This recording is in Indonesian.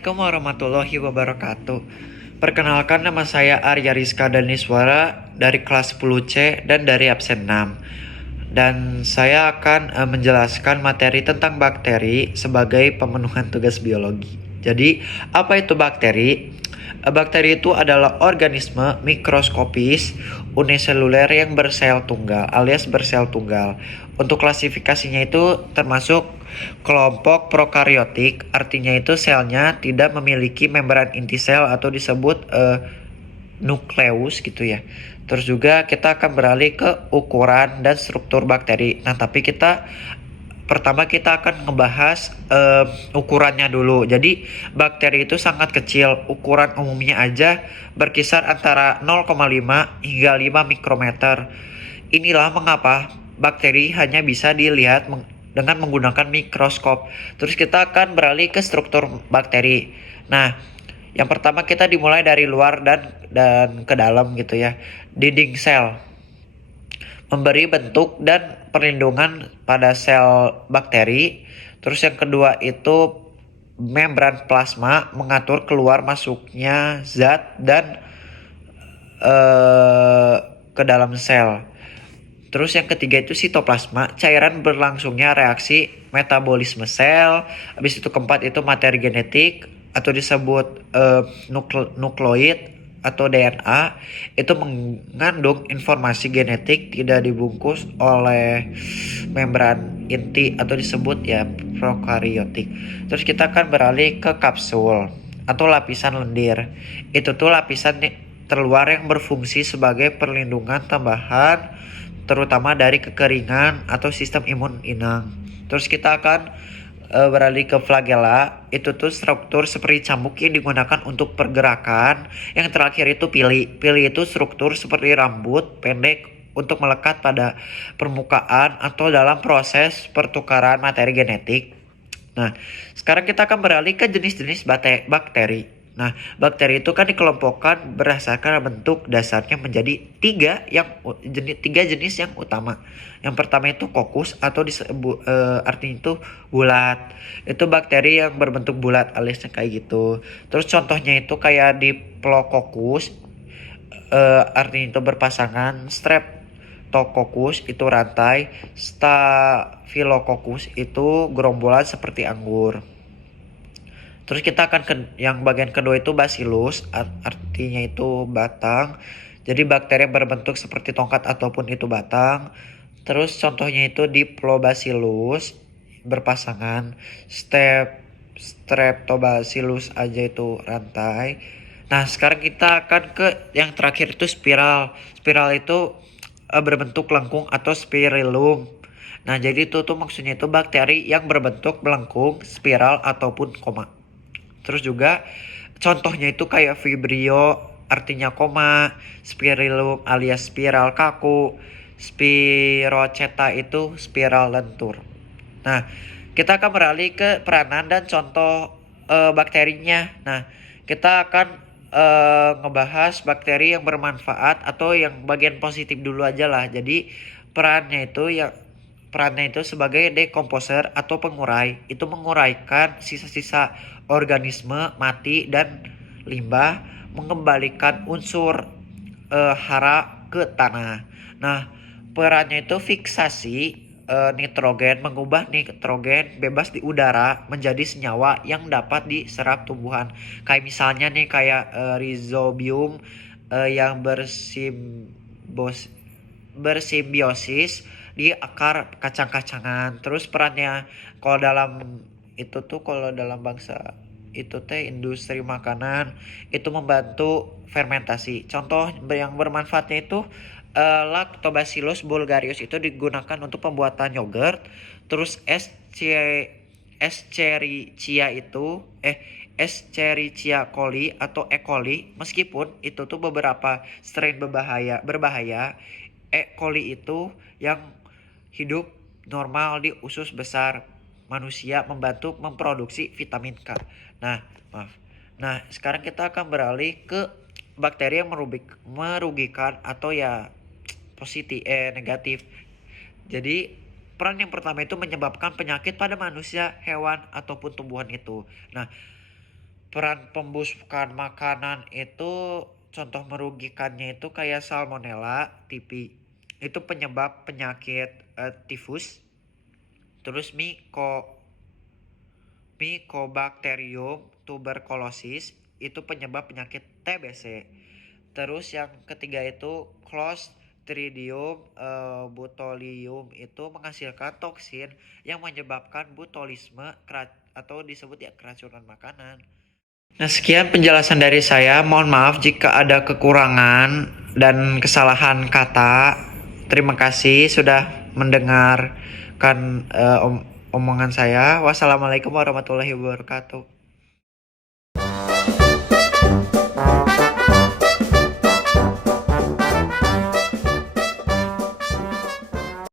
Assalamualaikum warahmatullahi wabarakatuh. Perkenalkan, nama saya Arya Rizka Daniswara dari kelas 10C dan dari absen 6. Dan saya akan menjelaskan materi tentang bakteri sebagai pemenuhan tugas biologi. Jadi, apa itu bakteri? Bakteri itu adalah organisme mikroskopis uniseluler yang bersel tunggal alias bersel tunggal. Untuk klasifikasinya itu termasuk kelompok prokaryotik, artinya itu selnya tidak memiliki membran inti sel atau disebut nukleus gitu ya. Terus juga kita akan beralih ke ukuran dan struktur bakteri. Nah, tapi pertama kita akan ngebahas ukurannya dulu. Jadi bakteri itu sangat kecil, ukuran umumnya aja berkisar antara 0,5 hingga 5 mikrometer. Inilah mengapa bakteri hanya bisa dilihat dengan menggunakan mikroskop. Terus kita akan beralih ke struktur bakteri. Nah, yang pertama kita dimulai dari luar dan ke dalam gitu ya. Dinding sel memberi bentuk dan perlindungan pada sel bakteri. Terus yang kedua itu membran plasma mengatur keluar masuknya zat dan ke dalam sel. Terus yang ketiga itu sitoplasma, cairan berlangsungnya reaksi metabolisme sel. Habis itu keempat itu materi genetik atau disebut nukleoid atau DNA. Itu mengandung informasi genetik tidak dibungkus oleh membran inti atau disebut ya prokaryotik. Terus kita akan beralih ke kapsul atau lapisan lendir. Itu tuh lapisan terluar yang berfungsi sebagai perlindungan tambahan terutama dari kekeringan atau sistem imun inang. Terus kita akan beralih ke flagella. Itu tuh struktur seperti cambuk yang digunakan untuk pergerakan. Yang terakhir itu pili. Pili itu struktur seperti rambut pendek untuk melekat pada permukaan atau dalam proses pertukaran materi genetik. Nah, sekarang kita akan beralih ke jenis-jenis bakteri. Nah, bakteri itu kan dikelompokkan berdasarkan bentuk dasarnya menjadi tiga jenis yang utama. Yang pertama itu kokus atau disebut artinya itu bulat. Itu bakteri yang berbentuk bulat aliasnya kayak gitu. Terus contohnya itu kayak Diplococcus, artinya itu berpasangan. Streptococcus itu rantai, Staphylococcus itu gerombolan seperti anggur. Terus kita akan ke yang bagian kedua itu Bacillus, artinya itu batang. Jadi bakteri yang berbentuk seperti tongkat ataupun itu batang. Terus contohnya itu Diplobacillus berpasangan, Streptobacillus aja itu rantai. Nah, sekarang kita akan ke yang terakhir itu spiral. Spiral itu berbentuk lengkung atau spirillum. Nah, jadi itu tuh maksudnya itu bakteri yang berbentuk melengkung, spiral ataupun koma. Terus juga contohnya itu kayak Vibrio artinya koma, Spirillum alias spiral kaku, Spiroceta itu spiral lentur. Nah, kita akan beralih ke peranan dan contoh bakterinya. Nah, kita akan ngebahas bakteri yang bermanfaat atau yang bagian positif dulu aja lah. Jadi perannya itu sebagai dekomposer atau pengurai. Itu menguraikan sisa-sisa organisme mati dan limbah, mengembalikan unsur hara ke tanah. Nah, perannya itu fiksasi nitrogen, mengubah nitrogen bebas di udara menjadi senyawa yang dapat diserap tumbuhan. Kayak misalnya nih kayak rhizobium yang bersimbiosis di akar kacang-kacangan. Terus perannya kalau dalam bangsa itu teh industri makanan itu membantu fermentasi. Contoh yang bermanfaatnya itu Lactobacillus bulgarius itu digunakan untuk pembuatan yogurt. Terus Escherichia coli atau E. coli, meskipun itu tuh beberapa strain berbahaya, E. coli itu yang hidup normal di usus besar manusia membantu memproduksi vitamin K. Nah, maaf. Nah, sekarang kita akan beralih ke bakteri yang merugikan atau ya negatif. Jadi peran yang pertama itu menyebabkan penyakit pada manusia, hewan ataupun tumbuhan itu. Nah, Peran pembusukan makanan itu contoh merugikannya itu kayak salmonella, TB. Itu penyebab penyakit tifus. Terus Mycobacterium tuberculosis itu penyebab penyakit TBC. Terus yang ketiga itu Clostridium botulinum itu menghasilkan toksin yang menyebabkan botulisme atau disebut ya keracunan makanan. Nah, sekian penjelasan dari saya. Mohon maaf jika ada kekurangan dan kesalahan kata. Terima kasih sudah mendengarkan omongan saya. Wassalamualaikum warahmatullahi wabarakatuh.